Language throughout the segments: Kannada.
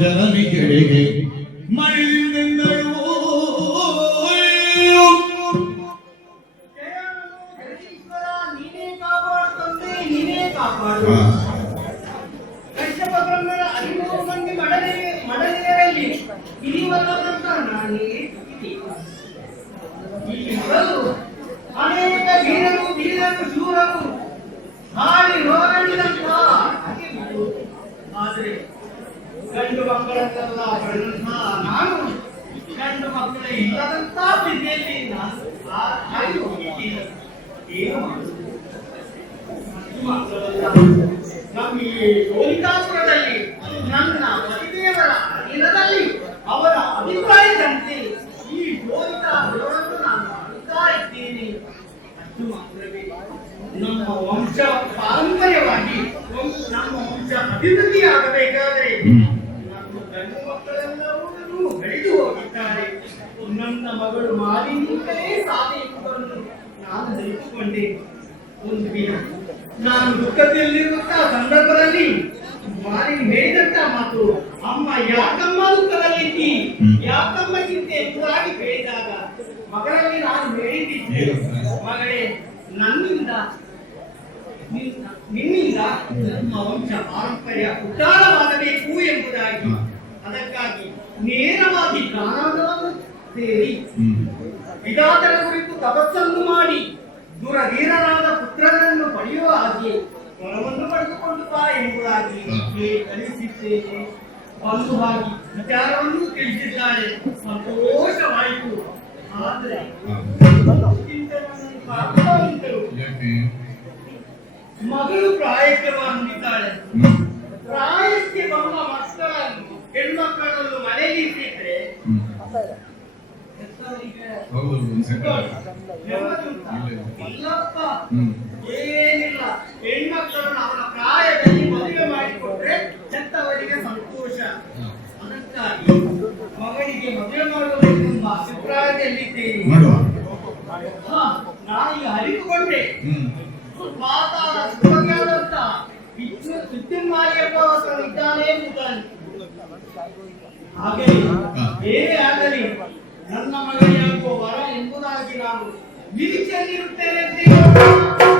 Madame Miguel. ಗಂಡು ಮಕ್ಕಳನ್ನೆಲ್ಲ ಪಡೆದಂತ ನಾನು ಗಂಡು ಮಕ್ಕಳ ಇಲ್ಲದಂತ ಸ್ಥಿತಿಯಲ್ಲಿ ನಾನು ಏನು? ನಮ್ಮ ಈ ಹೋಲಿಕಾಪುರದಲ್ಲಿ ನನ್ನ ಪತಿದೇವರ ಅಧೀನದಲ್ಲಿ ಅವರ ಅಭಿಪ್ರಾಯದಂತೆ ಈ ಹೋಲಿಕಾಪುರವನ್ನು ನಾನು ಆಳುತ್ತಾ ಇದ್ದೇನೆ. ಅಷ್ಟು ಮಾತ್ರವೇ. ನಮ್ಮ ವಂಶ ಪಾರಂಪರ್ಯವಾಗಿ ನಮ್ಮ ವಂಶ ಅಭಿವೃದ್ಧಿಯಾಗಬೇಕಾದರೆ ಹ್ಮ್. ನಮ್ಮ ಗಂಡು ಮಕ್ಕಳೆಲ್ಲರೂ ಬೆಳೆದು ಹೋಗಿದ್ದಾರೆ ಮಗಳು ಮಾಲಿನಿಂದಲೇ ಸಾಧಿಸುವುದನ್ನು ನಾನು ತಿಳಿದುಕೊಂಡೆ ಒಂದು ದಿನ. ನಾನು ದುಃಖದಲ್ಲಿರುವಂತಹ ಸಂದರ್ಭದಲ್ಲಿ ಮಾರಿ ಹೇಳಿದಂತ ಮಾತು ಅಮ್ಮ ಯಾಕಮ್ಮ ದುಃಖದಲ್ಲಿದ್ದಿ. ಯಾಕಮ್ಮ ಚಿಂತೆ ಎಂಬುದಾಗಿ ಹೇಳಿದಾಗ ಮಗಳಲ್ಲಿ ನಾನು ಹೇಳಿದ್ದೆ? ಮಗಳೇ? ನನ್ನಿಂದ ನಿನ್ನ- ನಿನ್ನಿಂದ ನಮ್ಮ ವಂಶ ಪಾರಂಪರ್ಯ ಉದ್ದಾರವಾಗಬೇಕು ಎಂಬುದಾಗಿ. ಅದಕ್ಕಾಗಿ ನೇರವಾಗಿ ಜ್ಞಾನವನ್ನು ಸೇರಿ. ವಿಧಾತರ ಕುರಿತು ತಪಸ್ಸನ್ನು ಮಾಡಿ ದುರಧೀರನಾದ ಪುತ್ರನನ್ನು ಪಡೆಯುವ ಹಾಗೆ ಮನವನ್ನು ಪಡೆದುಕೊಂಡು ಬಾ ಎಂಬುದಾಗಿ ಕಲಿಸಿದ್ದೇನೆ. ಒಂದು ವಿಚಾರವನ್ನು ತಿಳಿಸಿದ್ದಾಳೆ. ಸಂತೋಷವಾಯಿತು. ಆದರೆ? ಮಗಳು ಪ್ರಾಯಕ್ಕೆ ಬಂದಿದ್ದಾಳೆ. ಪ್ರಾಯಕ್ಕೆ ಬಂದ ಮಕ್ಕಳನ್ನು ಹೆಣ್ಮಕ್ಕಳನ್ನು ಮನೆಗೆ ಇಟ್ಟಿದ್ರೆ ಏನಿಲ್ಲ. ಹೆಣ್ಮಕ್ಕಳನ್ನು ಅವರ ಪ್ರಾಯದಲ್ಲಿ ಮದುವೆ ಮಾಡಿಕೊಟ್ರೆ ಹೆತ್ತವರಿಗೆ ಸಂತೋಷ. ಅದಕ್ಕಾಗಿ ಮಗಳಿಗೆ ಮದುವೆ ಮಾಡಬೇಕೆಂಬ ಅಭಿಪ್ರಾಯದಲ್ಲಿದ್ದೇನೆ. ನಾನೀಗ ಅರಿತುಕೊಂಡೆ. ಮಾತಾಡ ಸುಭಗ್ಯಾದಂತ ವಿಷ್ಣು ಸುದ್ದಿಮಾಲಿಯಪ್ಪ ಇದ್ದಾನೆ ಎಂಬುದನ್ನು. ಆಗಲಿ ಹಾ. ಏನೇ ಆಗಲಿ ನನ್ನ ಮಗನಿಯಾಗುವ ವರ ಎಂಬುದಾಗಿ ನಾನು ನಿರೀಕ್ಷೆಯಲ್ಲಿರುತ್ತೇನೆ ಅಂತ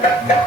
Thank you.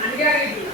ನನಗೆ ಆಗಿದ್ದು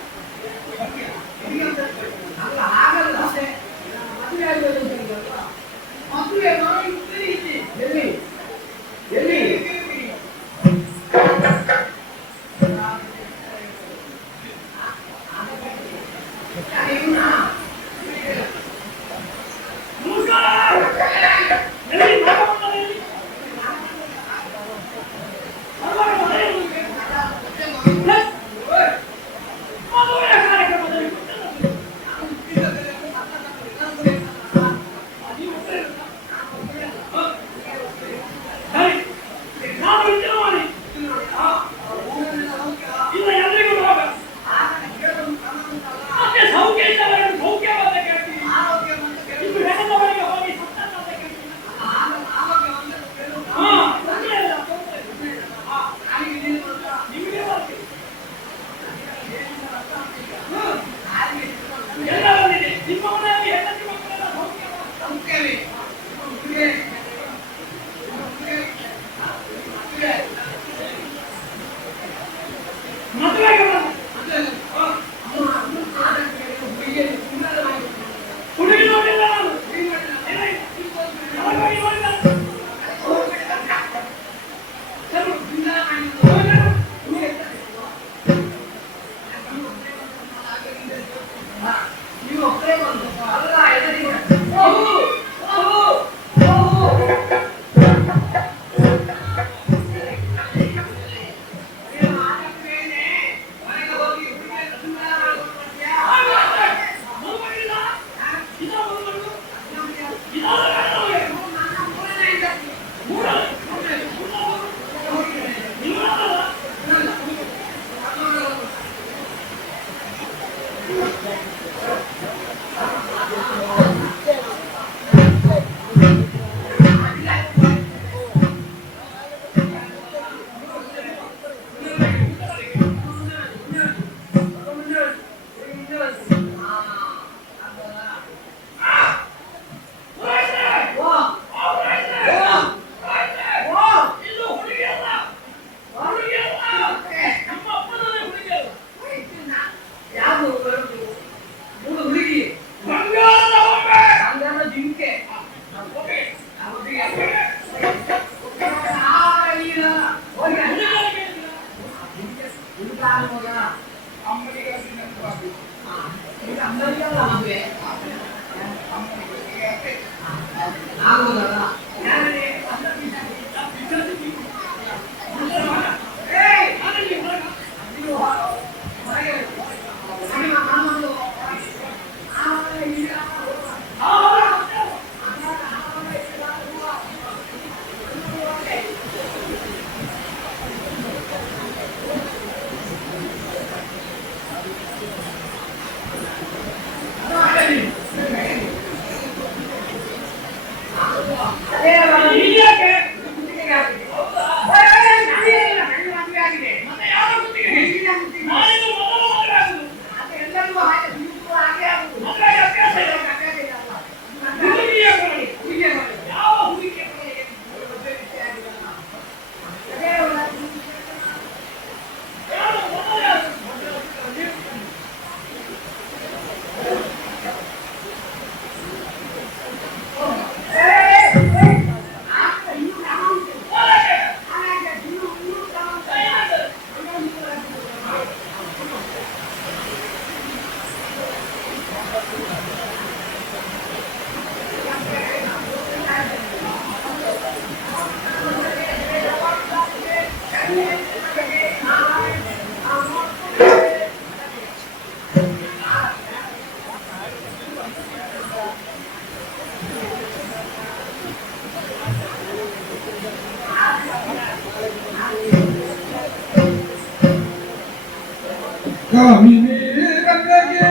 Kamini rangage,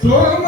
soham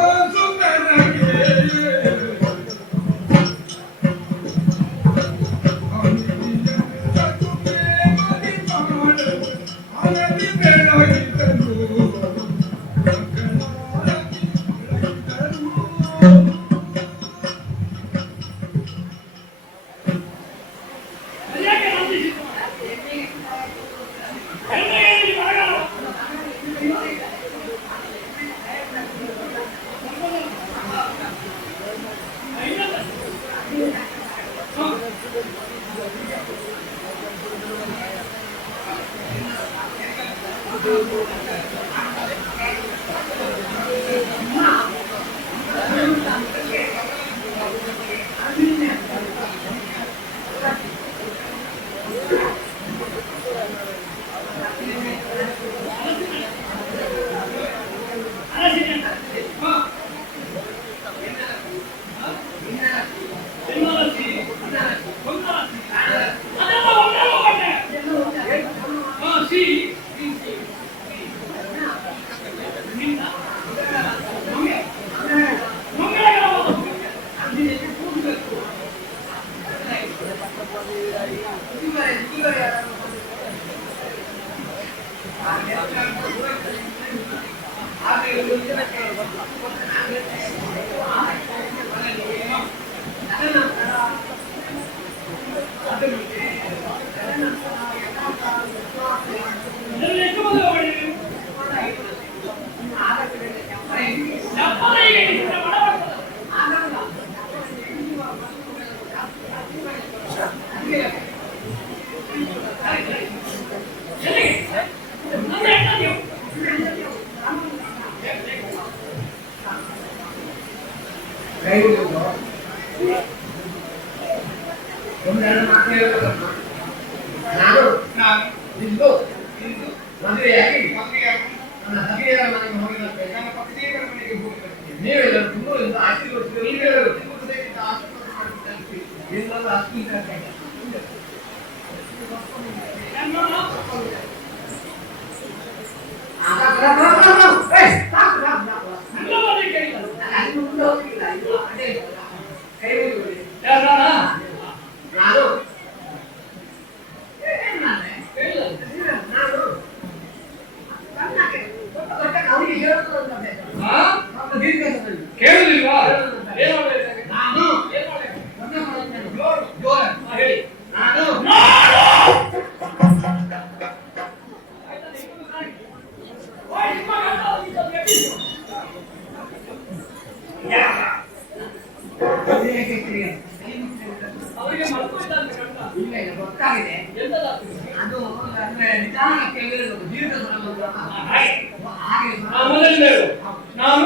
ನಾನು